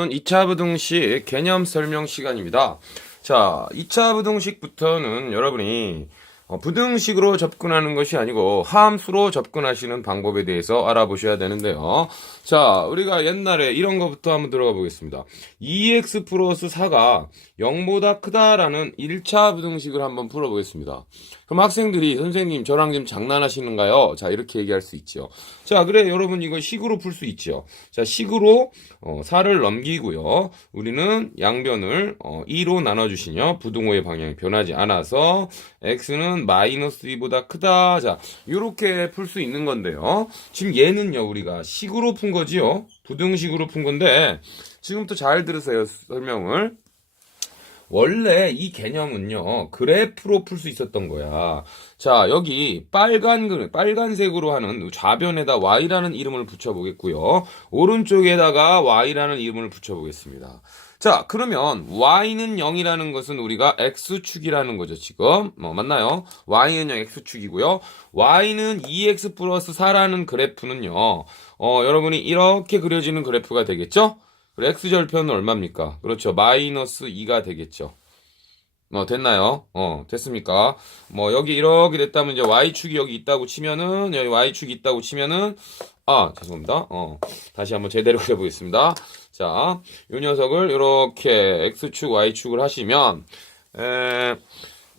2차 부등식 개념 설명 시간입니다. 자, 2차 부등식부터는 여러분이 부등식으로 접근하는 것이 아니고 함수로 접근하시는 방법에 대해서 알아보셔야 되는데요. 자, 우리가 옛날에 이런 것부터 한번 들어가 보겠습니다. 2x 플러스 4가 0보다 크다라는 1차 부등식을 한번 풀어보겠습니다. 그럼 학생들이 선생님 저랑 지금 장난하시는가요? 자, 이렇게 얘기할 수 있죠. 자, 그래 여러분 이거 식으로 풀 수 있죠. 자, 식으로 4를 넘기고요. 우리는 양변을 2로 나눠주시며 부등호의 방향이 변하지 않아서 x는 마이너스 2보다 크다. 자, 이렇게 풀 수 있는 건데요. 지금 얘는요 우리가 식으로 푼 거지요. 부등식으로 푼 건데 지금부터 잘 들으세요. 설명을. 원래 이 개념은요 그래프로 풀 수 있었던 거야. 자, 여기 빨간색으로 하는 좌변에다 y라는 이름을 붙여보겠고요. 오른쪽에다가 y라는 이름을 붙여보겠습니다. 자, 그러면 y는 0이라는 것은 우리가 x축이라는 거죠. 지금 맞나요? y는 0 x축이고요. y는 2x 플러스 4라는 그래프는요 여러분이 이렇게 그려지는 그래프가 되겠죠? 그리고 x절편은 얼마입니까? 그렇죠. 마이너스 2가 되겠죠. 됐나요? 됐습니까? 여기 이렇게 됐다면 이제 y축이 여기 있다고 치면은, 여기 y축이 있다고 치면은, 죄송합니다. 다시 한번 제대로 그려보겠습니다. 자, 이 녀석을 이렇게 x축, y축을 하시면,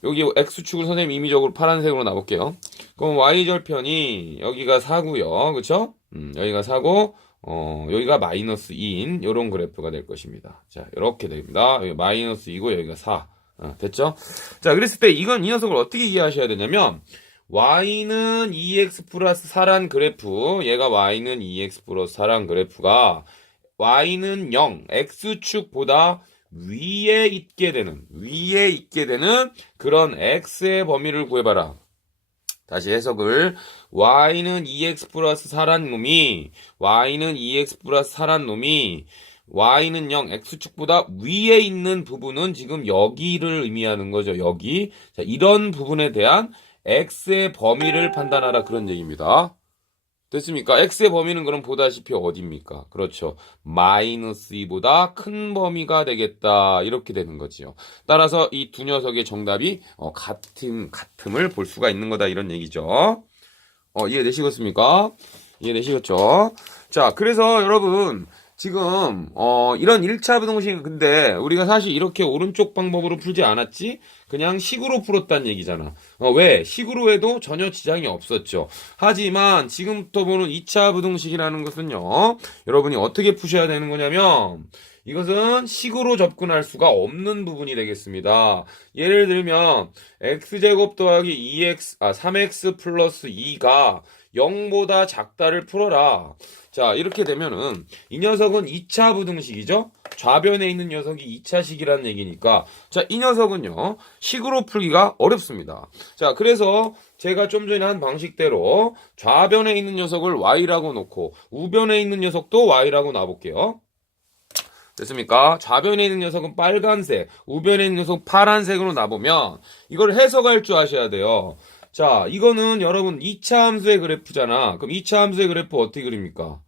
여기 x축을 선생님 임의적으로 파란색으로 놔볼게요. 그럼 y절편이 여기가 4고요. 그쵸? 여기가 4고, 여기가 마이너스 2인 요런 그래프가 될 것입니다. 자, 이렇게 됩니다. 여기 마이너스 2고 여기가 4. 됐죠? 자, 그랬을 때 이 녀석을 어떻게 이해하셔야 되냐면 y는 2x 플러스 4란 그래프, 얘가 y는 2x 플러스 4란 그래프가 y는 0, x축보다 위에 있게 되는 그런 x의 범위를 구해봐라. 다시 해석을 y는 2x 플러스 4란 놈이 y는 0 x축보다 위에 있는 부분은 지금 여기를 의미하는 거죠. 여기. 자, 이런 부분에 대한 x의 범위를 판단하라 그런 얘기입니다. 됐습니까? x의 범위는 그럼 보다시피 어디입니까? 그렇죠. 마이너스 2보다 큰 범위가 되겠다. 이렇게 되는 거지요. 따라서 이 두 녀석의 정답이 같음을 볼 수가 있는 거다. 이런 얘기죠. 이해되시겠습니까? 이해되시겠죠? 자, 그래서 여러분 지금 이런 1차 부등식 근데 우리가 사실 이렇게 오른쪽 방법으로 풀지 않았지? 그냥 식으로 풀었단 얘기잖아. 왜? 식으로 해도 전혀 지장이 없었죠. 하지만 지금부터 보는 2차 부등식이라는 것은요. 여러분이 어떻게 푸셔야 되는 거냐면 이것은 식으로 접근할 수가 없는 부분이 되겠습니다. 예를 들면 x제곱 더하기 3x 플러스 2가 0보다 작다를 풀어라. 자, 이렇게 되면은 이 녀석은 2차 부등식이죠. 좌변에 있는 녀석이 2차식이라는 얘기니까 자, 이 녀석은요 식으로 풀기가 어렵습니다. 자, 그래서 제가 좀 전에 한 방식대로 좌변에 있는 녀석을 y라고 놓고 우변에 있는 녀석도 y라고 놔볼게요. 됐습니까? 좌변에 있는 녀석은 빨간색, 우변에 있는 녀석은 파란색으로 놔보면 이걸 해석할 줄 아셔야 돼요. 자, 이거는 여러분 2차 함수의 그래프잖아. 그럼 2차 함수의 그래프 어떻게 그립니까?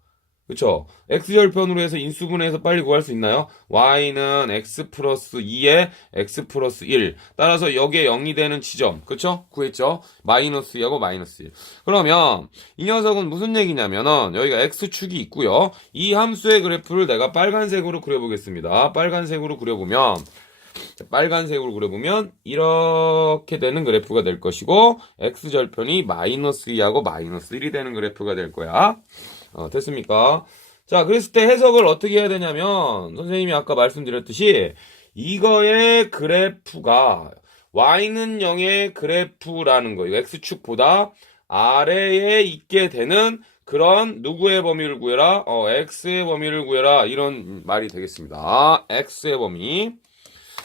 그쵸? x절편으로 해서 인수분해해서 빨리 구할 수 있나요? y는 x 플러스 2에 x 플러스 1. 따라서 여기에 0이 되는 지점. 그쵸? 구했죠? 마이너스 2하고 마이너스 1. 그러면 이 녀석은 무슨 얘기냐면은 여기가 x축이 있고요. 이 함수의 그래프를 내가 빨간색으로 그려보겠습니다. 빨간색으로 그려보면 이렇게 되는 그래프가 될 것이고 x절편이 마이너스 2하고 마이너스 1이 되는 그래프가 될 거야. 됐습니까? 자, 그랬을 때 해석을 어떻게 해야 되냐면 선생님이 아까 말씀드렸듯이 이거의 그래프가 y는 0의 그래프라는 거예요. x축보다 아래에 있게 되는 그런 누구의 범위를 구해라? x의 범위를 구해라. 이런 말이 되겠습니다. x의 범위.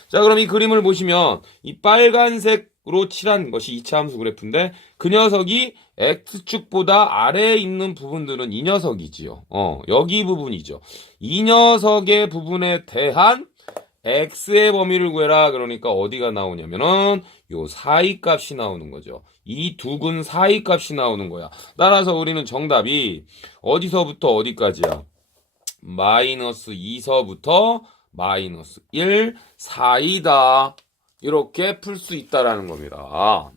자, 그럼 이 그림을 보시면 이 빨간색으로 칠한 것이 2차 함수 그래프인데 그 녀석이 x축보다 아래에 있는 부분들은 이 녀석이지요. 여기 부분이죠. 이 녀석의 부분에 대한 x의 범위를 구해라. 그러니까 어디가 나오냐면은 요 사이 값이 나오는 거죠. 이 두 근 사이 값이 나오는 거야. 따라서 우리는 정답이 어디서부터 어디까지야? 마이너스 2서부터 마이너스 1 사이다. 이렇게 풀 수 있다라는 겁니다.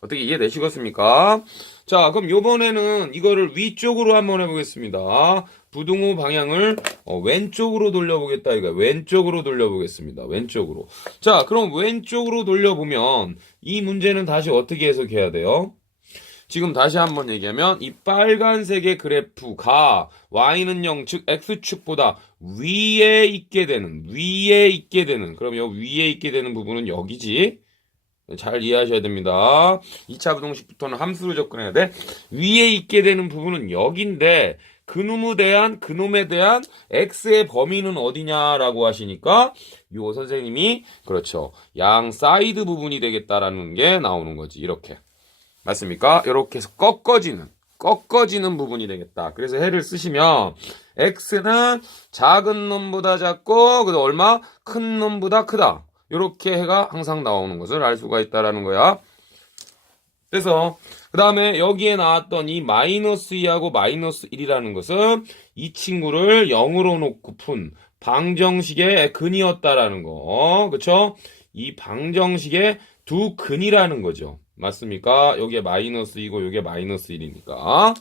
어떻게 이해되시겠습니까? 자, 그럼 요번에는 이거를 위쪽으로 한번 해보겠습니다. 부등호 방향을 왼쪽으로 돌려보겠다. 이거 왼쪽으로 돌려보겠습니다. 왼쪽으로. 자, 그럼 왼쪽으로 돌려보면 이 문제는 다시 어떻게 해석해야 돼요? 지금 다시 한번 얘기하면 이 빨간색의 그래프가 y는 0, 즉 x축보다 위에 있게 되는 그럼 요 위에 있게 되는 부분은 여기지. 잘 이해하셔야 됩니다. 2차 부등식부터는 함수로 접근해야 돼. 위에 있게 되는 부분은 여긴데 그놈에 대한 x의 범위는 어디냐라고 하시니까 요 선생님이 그렇죠. 양 사이드 부분이 되겠다라는 게 나오는 거지. 이렇게. 맞습니까? 이렇게 해서 꺾어지는 부분이 되겠다. 그래서 해를 쓰시면 x는 작은 놈보다 작고 그다음 얼마? 큰 놈보다 크다. 이렇게 해가 항상 나오는 것을 알 수가 있다라는 거야. 그래서 그 다음에 여기에 나왔던 이 마이너스 2하고 마이너스 1이라는 것은 이 친구를 0으로 놓고 푼 방정식의 근이었다라는 거. 그쵸? 이 방정식의 두 근이라는 거죠. 맞습니까? 여기에 마이너스 2고 여기에 마이너스 1이니까.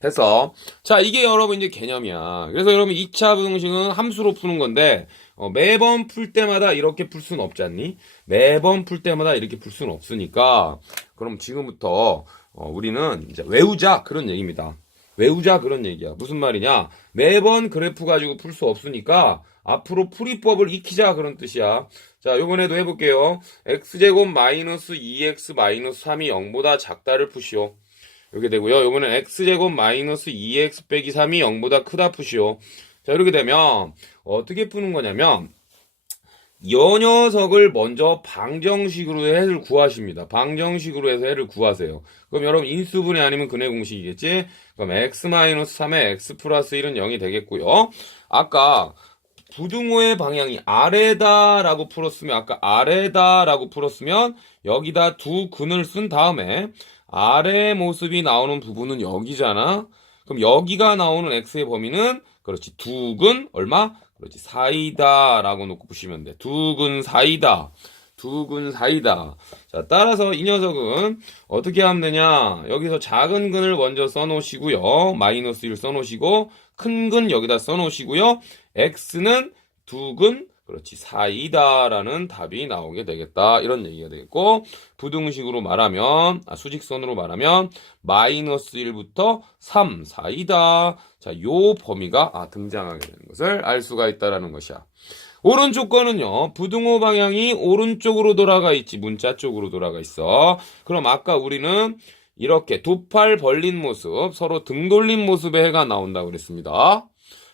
됐어. 자, 이게 여러분 이제 개념이야. 그래서 여러분 2차 부등식은 함수로 푸는 건데 매번 풀 때마다 이렇게 풀 수는 없지 않니? 매번 풀 때마다 이렇게 풀 수는 없으니까 그럼 지금부터 우리는 이제 외우자 그런 얘기입니다. 외우자 그런 얘기야. 무슨 말이냐? 매번 그래프 가지고 풀 수 없으니까 앞으로 풀이법을 익히자 그런 뜻이야. 자, 요번에도 해볼게요. x제곱 마이너스 2x 마이너스 3이 0보다 작다를 푸시오. 이렇게 되고요. 요번엔 x제곱 마이너스 2x 빼기 3이 0보다 크다 푸시오. 자, 이렇게 되면 어떻게 푸는 거냐면 요 녀석을 먼저 방정식으로 해를 구하십니다. 방정식으로 해서 해를 구하세요. 그럼 여러분 인수분해 아니면 근해 공식이겠지? 그럼 x-3의 x 플러스 1은 0이 되겠고요. 아까 부등호의 방향이 아래다라고 풀었으면 여기다 두 근을 쓴 다음에 아래 모습이 나오는 부분은 여기잖아. 그럼 여기가 나오는 x의 범위는 그렇지 두 근 얼마? 그렇지 사이다라고 놓고 보시면 돼. 두 근 사이다. 자, 따라서 이 녀석은 어떻게 하면 되냐? 여기서 작은 근을 먼저 써놓으시고요. 마이너스 1 써놓으시고 큰 근 여기다 써놓으시고요. x는 두 근 그렇지 사이다라는 답이 나오게 되겠다. 이런 얘기가 되겠고 부등식으로 말하면 수직선으로 말하면 마이너스 1부터 3 사이다. 자, 요 범위가 등장하게 되는 것을 알 수가 있다라는 것이야. 오른쪽 거는요. 부등호 방향이 오른쪽으로 돌아가 있지. 문자 쪽으로 돌아가 있어. 그럼 아까 우리는 이렇게 두 팔 벌린 모습, 서로 등 돌린 모습의 해가 나온다고 그랬습니다.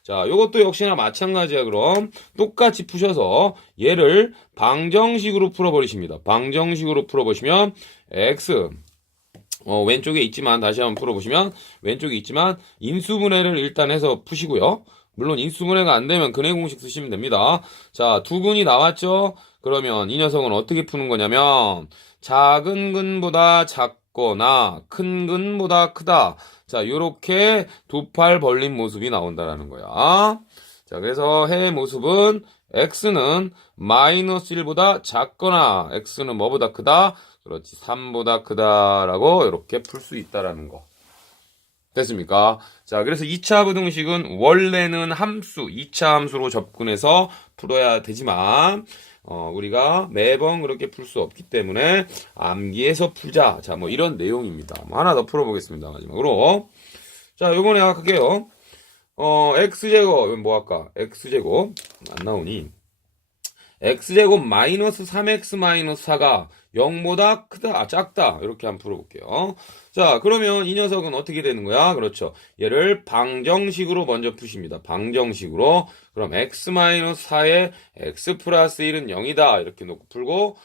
자, 요것도 역시나 마찬가지야. 그럼 똑같이 푸셔서 얘를 방정식으로 풀어버리십니다. 방정식으로 풀어보시면 x 왼쪽에 있지만 다시 한번 풀어보시면 왼쪽에 있지만 인수분해를 일단 해서 푸시고요. 물론 인수분해가 안 되면 근해 공식 쓰시면 됩니다. 자, 두 근이 나왔죠? 그러면 이 녀석은 어떻게 푸는 거냐면 작은 근보다 작거나 큰 근보다 크다. 자, 요렇게 두 팔 벌린 모습이 나온다라는 거야. 자, 그래서 해의 모습은 x는 마이너스 1보다 작거나 x는 뭐보다 크다? 그렇지, 3보다 크다라고 이렇게 풀 수 있다라는 거. 됐습니까? 자, 그래서 2차 부등식은 원래는 함수, 2차 함수로 접근해서 풀어야 되지만 우리가 매번 그렇게 풀 수 없기 때문에 암기해서 풀자. 자, 뭐 이런 내용입니다. 하나 더 풀어보겠습니다. 마지막으로. 자, 요번에 할게요. x제곱, 뭐 할까? x제곱, 안 나오니. x제곱 마이너스 3x 마이너스 4가 0보다 크다, 작다. 이렇게 한번 풀어볼게요. 자, 그러면 이 녀석은 어떻게 되는 거야? 그렇죠. 얘를 방정식으로 먼저 푸십니다. 방정식으로. 그럼 x 마이너스 4에 x 플러스 1은 0이다. 이렇게 놓고 풀고,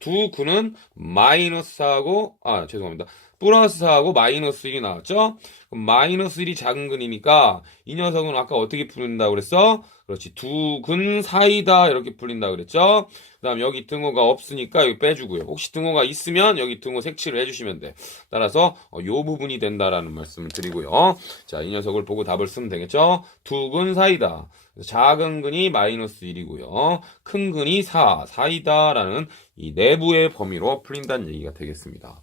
두 근은 마이너스 4하고, 죄송합니다. 플러스 4하고 마이너스 1이 나왔죠? 그럼 마이너스 1이 작은 근이니까 이 녀석은 아까 어떻게 풀린다고 그랬어? 그렇지. 두 근 사이다 이렇게 풀린다고 그랬죠? 그 다음 여기 등호가 없으니까 여기 빼주고요. 혹시 등호가 있으면 여기 등호 색칠을 해주시면 돼. 따라서 요 부분이 된다라는 말씀을 드리고요. 자, 이 녀석을 보고 답을 쓰면 되겠죠? 두 근 사이다. 작은 근이 마이너스 1이고요. 큰 근이 4, 사이다라는 이 내부의 범위로 풀린다는 얘기가 되겠습니다.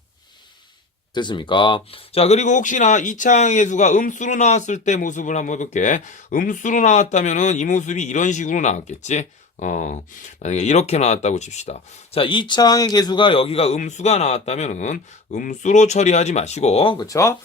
됐습니까? 자, 그리고 혹시나 2차항의 개수가 음수로 나왔을 때 모습을 한번 해볼게. 음수로 나왔다면은 이 모습이 이런 식으로 나왔겠지? 만약에 이렇게 나왔다고 칩시다. 자, 2차항의 개수가 여기가 음수가 나왔다면은 음수로 처리하지 마시고, 그쵸?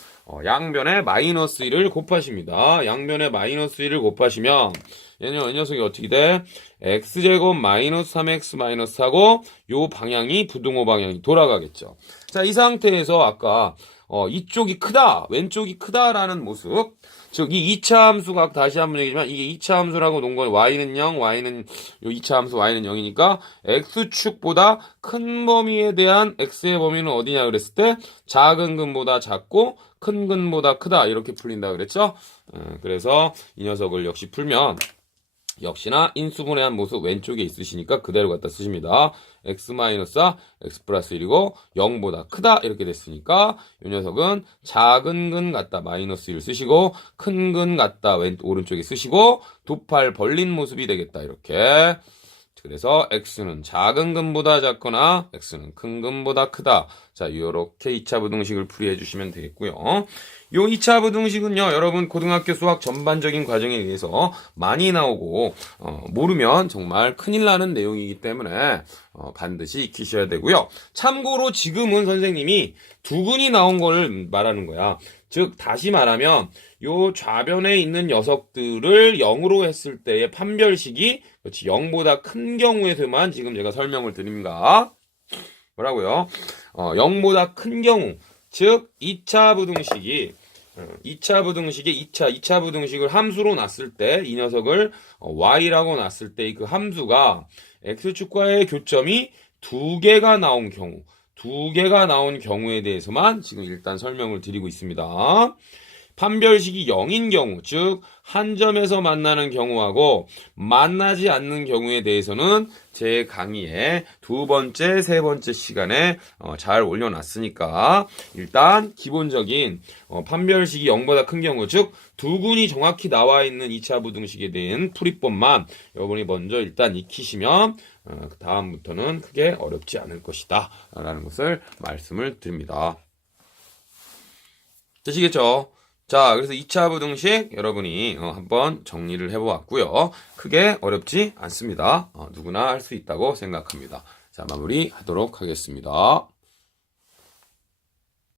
양변에 마이너스 1을 곱하십니다. 양변에 마이너스 1을 곱하시면 이 녀석이 어떻게 돼? x제곱 마이너스 3x 마이너스 하고 요 방향이 부등호 방향이 돌아가겠죠. 자, 이 상태에서 아까 이쪽이 크다, 왼쪽이 크다라는 모습. 즉, 이 2차 함수가 다시 한번 얘기지만 이게 2차 함수라고 놓은 건 y는 0, y는 요 2차 함수 y는 0이니까 x축보다 큰 범위에 대한 x의 범위는 어디냐 그랬을 때 작은 근보다 작고 큰 근보다 크다 이렇게 풀린다 그랬죠? 그래서 이 녀석을 역시 풀면 역시나 인수분해한 모습 왼쪽에 있으시니까 그대로 갖다 쓰십니다. x-4, x 플러스 1이고 0보다 크다 이렇게 됐으니까 이 녀석은 작은 근 갖다 마이너스 1 쓰시고 큰 근 갖다 오른쪽에 쓰시고 두 팔 벌린 모습이 되겠다 이렇게. 그래서 x는 작은 근보다 작거나 x는 큰 근보다 크다. 자, 이렇게 2차 부등식을 풀이해 주시면 되겠고요. 요 2차 부등식은요, 여러분 고등학교 수학 전반적인 과정에 의해서 많이 나오고 모르면 정말 큰일 나는 내용이기 때문에 반드시 익히셔야 되고요. 참고로 지금은 선생님이 두 근이 나온 걸 말하는 거야. 즉 다시 말하면 요 좌변에 있는 녀석들을 0으로 했을 때의 판별식이 그렇지 0보다 큰 경우에서만 지금 제가 설명을 드립니다. 뭐라고요? 0보다 큰 경우 즉 2차 부등식이 2차 부등식을 함수로 놨을 때 이 녀석을 y라고 놨을 때 그 함수가 x축과의 교점이 두 개가 나온 경우에 대해서만 지금 일단 설명을 드리고 있습니다. 판별식이 0인 경우, 즉 한 점에서 만나는 경우하고 만나지 않는 경우에 대해서는 제 강의에 두 번째, 세 번째 시간에 잘 올려놨으니까 일단 기본적인 판별식이 0보다 큰 경우, 즉 두 근이 정확히 나와 있는 2차 부등식에 대한 풀이법만 여러분이 먼저 일단 익히시면 그 다음부터는 크게 어렵지 않을 것이다 라는 것을 말씀을 드립니다. 되시겠죠? 자, 그래서 2차 부등식 여러분이 한번 정리를 해보았고요. 크게 어렵지 않습니다. 누구나 할 수 있다고 생각합니다. 자, 마무리하도록 하겠습니다.